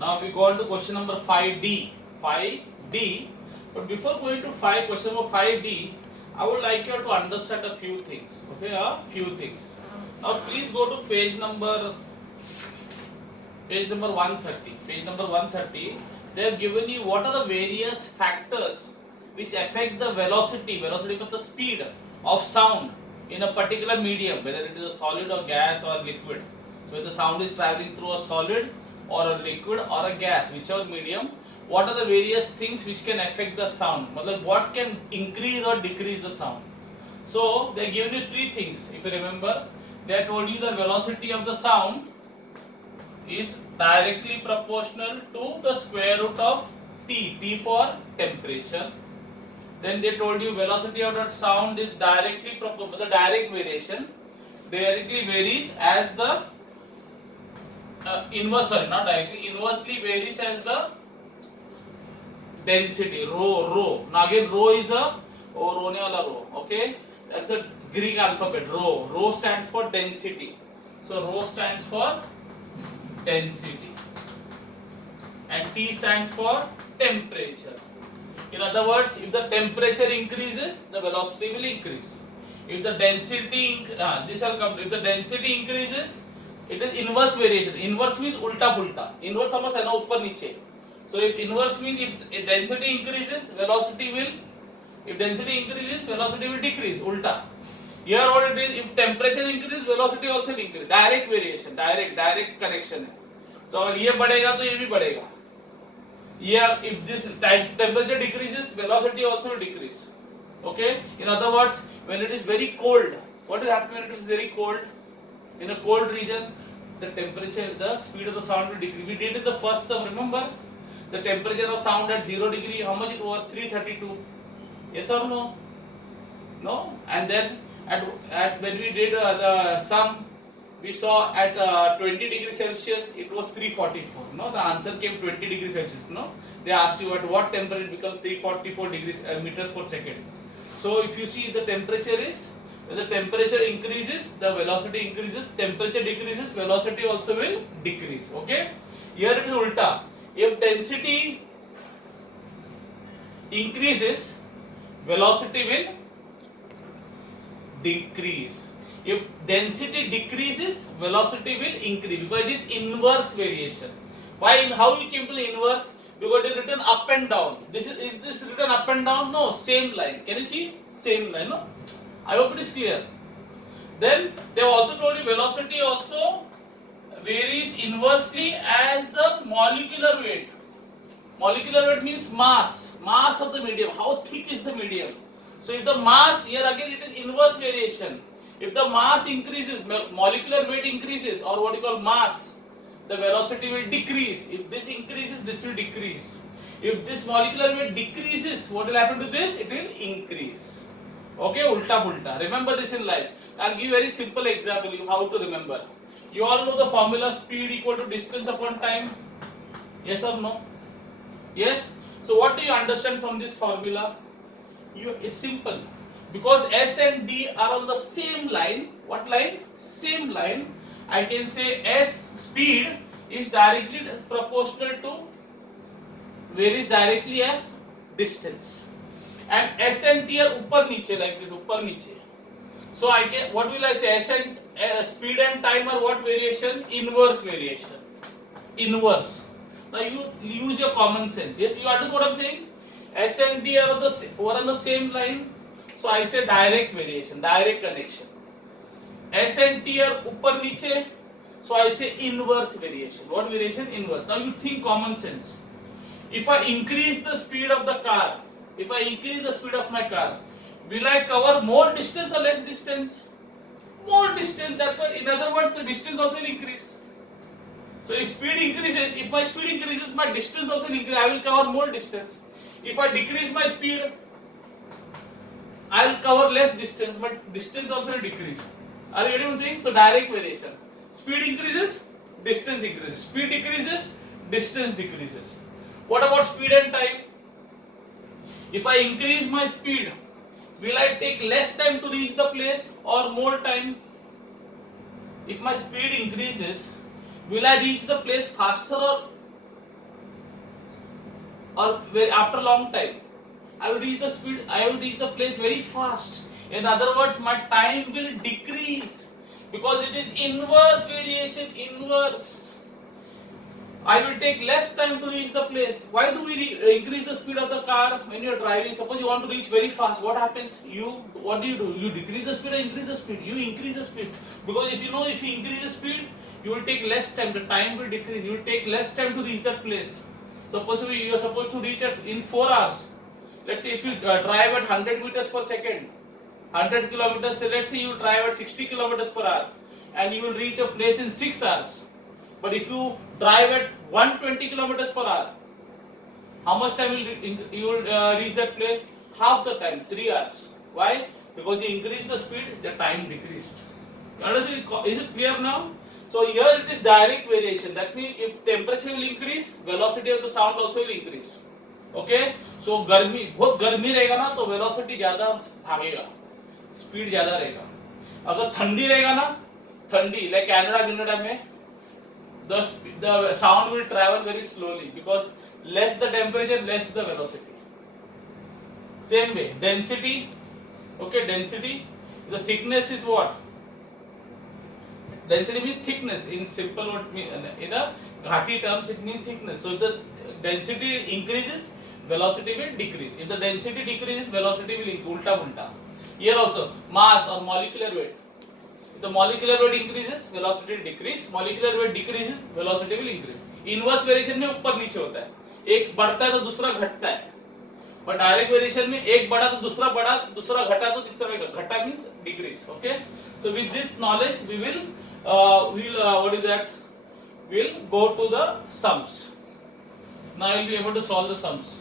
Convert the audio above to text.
Now we go on to question number 5D. 5D. But before going to question number 5D, I would like you to understand a few things. Okay, a few things. Now please go to page number 130. Page number 130. They have given you what are the various factors which affect the velocity of the speed of sound in a particular medium, whether it is a solid or gas or liquid. So if the sound is traveling through a solid or a liquid or a gas, whichever medium, what are the various things which can affect the sound? What can increase or decrease the sound? So they give you three things. If you remember, they told you the velocity of the sound is directly proportional to the square root of T. T for temperature. Then they told you velocity of that sound is directly proportional. The direct variation directly varies as the inversely varies as the density, rho. Now again, rho is a rho ne wala rho. Okay, that's a Greek alphabet. Rho stands for density. So rho stands for density, and T stands for temperature. In other words, if the temperature increases, the velocity will increase. If the density if the density increases, it is inverse variation. Inverse means ulta pulta. Inverse समझ है ना, ऊपर नीचे. So if inverse means if density increases, velocity will. If density increases, velocity will decrease. Ulta. Here what it is, if temperature increases, velocity also increase. Direct variation, direct connection है. तो अगर ये बढ़ेगा तो ये भी बढ़ेगा. Yeah, if this temperature decreases, velocity also will decrease. Okay. In other words, when it is very cold, what will happen when it is very cold? In a cold region, the temperature, the speed of the sound will decrease. We did in the first sum. Remember, the temperature of sound at 0 degree. How much it was? 332. Yes or no? No. And then at when we did the sum, we saw at 20 degrees Celsius it was 344. No, the answer came 20 degrees Celsius. No, they asked you at what temperature it becomes 344 degrees meters per second. So if you see the temperature is, when the temperature increases, the velocity increases. Temperature decreases, velocity also will decrease. Okay. Here it is ulta. If density increases, velocity will decrease. If density decreases, velocity will increase because it is inverse variation. Why? How you came to the inverse? Because it is written up and down. Is this written up and down? No, same line. Can you see? Same line. No. I hope it is clear. Then they have also told you velocity also varies inversely as the molecular weight. Molecular weight means mass of the medium. How thick is the medium? So if the mass, here again it is inverse variation. If the mass increases, molecular weight increases, or what you call mass, the velocity will decrease. If this increases, this will decrease. If this molecular weight decreases, what will happen to this? It will increase. Okay, ulta pulta. Remember this in life. I'll give you a very simple example how to remember. You all know the formula speed equal to distance upon time. Yes or no? Yes. So what do you understand from this formula? It's simple. Because S and D are on the same line. What line? Same line. I can say S speed is directly proportional to, varies directly as distance. And S and T are upper niche, like this, upper niche. So I can, what will I say? S and speed and time are what variation? Inverse variation. Inverse. Now you use your common sense. Yes, you understand what I'm saying? S and D are on the same line. So I say direct variation, direct connection. S and T are upper niche. So I say inverse variation. What variation? Inverse. Now you think common sense. If I increase the speed of the car, if I increase the speed of my car, will I cover more distance or less distance? More distance. That's why, in other words, the distance also will increase. So if speed increases, if my speed increases, my distance also will increase. I will cover more distance. If I decrease my speed, I will cover less distance, but distance also will decrease. Are you getting what I'm saying? So direct variation. Speed increases, distance increases. Speed decreases, distance decreases. What about speed and time? If I increase my speed, will I take less time to reach the place or more time? If my speed increases, will I reach the place faster or or very after long time, I will reach the speed, I will reach the place very fast. In other words, my time will decrease because it is inverse variation, inverse. I will take less time to reach the place. Why do we increase the speed of the car when you are driving? Suppose you want to reach very fast. What happens? What do? You decrease the speed or increase the speed? You increase the speed. Because if you know, if you increase the speed, you will take less time. The time will decrease. You will take less time to reach that place. Suppose you are supposed to reach in 4 hours. Let's say if you drive at 100 meters per second, 100 kilometers. So let's say you drive at 60 kilometers per hour, and you will reach a place in 6 hours. But if you drive at 120 kilometers per hour, how much time you will reach that place? Half the time, 3 hours. Why? Because you increase the speed, the time decreased. You understand? Is it clear now? So here it is direct variation. That means if temperature will increase, velocity of the sound also will increase. Okay? So गर्मी, बहुत गर्मी रहेगा ना तो velocity ज़्यादा भागेगा, speed ज़्यादा रहेगा. अगर ठंडी रहेगा ना, ठंडी like Canada में the sound will travel very slowly because less the temperature, less the velocity. Same way, density. Okay, density. The thickness is what? Density means thickness. In simple, what in a Ghati terms, it means thickness. So if the density increases, velocity will decrease. If the density decreases, velocity will increase. Ulta. Here also, mass or molecular weight. If the molecular weight increases, velocity will decrease. Molecular weight decreases, velocity will increase. Inverse variation में ऊपर नीचे होता है. एक बढ़ता है तो दूसरा घटता है. But direct variation में एक बढ़ा तो दूसरा बढ़ा, दूसरा घटा तो तीसरा घटा means decrease. Okay. So with this knowledge, we will what is that? We'll go to the sums. Now you'll be able to solve the sums.